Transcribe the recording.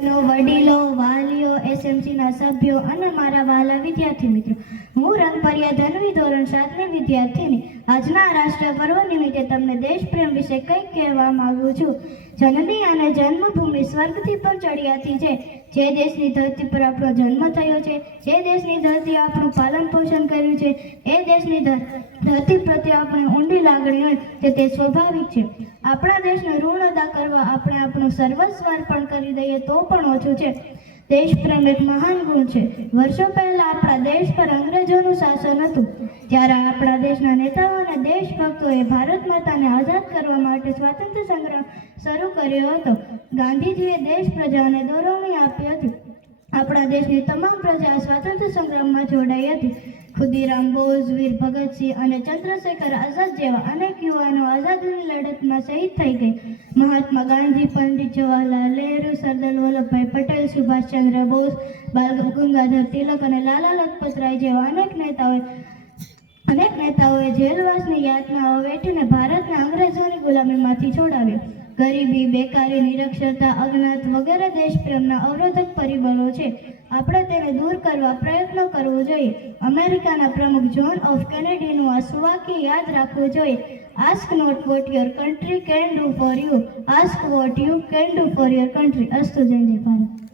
વડીલો, વાલીઓ, એસએમસીના સભ્યો અને મારા વહાલા વિદ્યાર્થી મિત્રો, હું રંગપરિયા ધનવી ધોરણ 7ની વિદ્યાર્થીની આજના રાષ્ટ્ર પર્વ નિમિત્તે તમને દેશપ્રેમ વિશે કંઈક કહેવા માંગુ છું. જનની અને જન્મભૂમિ સ્વર્ગથી પણ ચડિયાતી છે. જે દેશની ધરતી પર આપણો જન્મ થયો છે, જે દેશની ધરતી આપણું પાલન પોષણ કર્યું છે, એ દેશની ધરતી પ્રત્યે આપણે ઊંડી લાગણી હોય તે સ્વાભાવિક છે. આપણા દેશનું ઋણ અદા કરવા આપણે આપણું સર્વસ્વ અર્પણ કરી દઈએ તો પણ ઓછું છે. દેશપ્રેમ એક મહાન ગુણ છે. વર્ષો પહેલા આપણા દેશ પર અંગ્રેજોનું શાસન હતું, ત્યારે આપણા દેશના નેતાઓ અને દેશભક્તોએ ભારત માતાને આઝાદ કરવા માટે સ્વાતંત્ર્ય સંગ્રામ શરૂ કર્યો હતો. ગાંધીજીએ દેશ પ્રજાને દોરવણી આપી હતી. આપણા દેશની તમામ પ્રજા સ્વાતંત્ર્ય સંગ્રામમાં જોડાઈ હતી. ખુદીરામ બોઝ, વીર ભગતસિંહ અને ચંદ્રશેખર આઝાદ જેવા અનેક યુવાનો આઝાદીની લડતમાં શહીદ થઈ ગયા. મહાત્મા ગાંધી, પંડિત જવાહરલાલ નહેરુ, સરદાર વલ્લભભાઈ પટેલ, સુભાષચંદ્ર બોઝ, બાલ ગંગાધર તિલક અને લાલા લજપત રાય જેવા અનેક નેતાઓએ જેલવાસની યાતનાઓ વેઠીને ભારતને અંગ્રેજોની ગુલામીમાંથી છોડાવ્યો. ગરીબી, બેકારી, નિરક્ષરતા, અજ્ઞાત વગેરે દેશપ્રેમના અવરોધક પરિબળો છે. આપણે તેને દૂર કરવા પ્રયત્નો કરવો જોઈએ. અમેરિકાના પ્રમુખ જોન એફ કેનેડીનું આ સુવાક્ય યાદ રાખવું જોઈએ: ask not what your country can do for you, ask what you can do for your country. અસ્તુ. જય જય ભારત.